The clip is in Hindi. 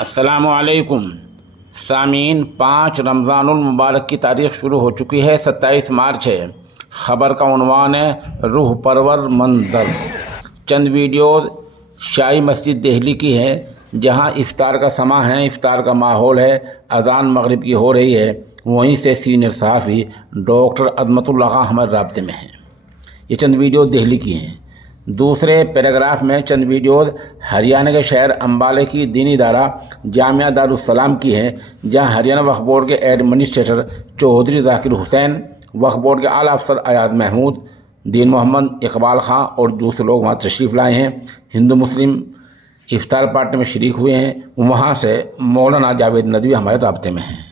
अस्सलामुअलैकुम सामीन, 5 रमज़ानुल मुबारक की तारीख शुरू हो चुकी है। 27 मार्च है। ख़बर का उन्वान है रूह परवर मंजर। चंद वीडियो शाही मस्जिद दिल्ली की है, जहां इफ्तार का समा है, इफ्तार का माहौल है, अजान मगरिब की हो रही है। वहीं से सीनियर सहाफ़ी डॉक्टर अज़मतुल्लाह खां हमारे राब्ते में हैं। ये चंद वीडियो दिल्ली की हैं। दूसरे पैराग्राफ में चंद वीडियोज़ हरियाणा के शहर अम्बाला की दीनी इदारा जामिया दारुस्सलाम की है, जहां हरियाणा वक्फ बोर्ड के एडमिनिस्ट्रेटर चौधरी जाकिर हुसैन, वक्फ बोर्ड के आला अफसर अयाज महमूद, दीन मोहम्मद इकबाल खां और दूसरे लोग वहां तशरीफ़ लाए हैं। हिंदू मुस्लिम इफ्तार पार्टी में शरीक हुए हैं। वहाँ से मौलाना जावेद नदवी हमारे राब्ते में हैं।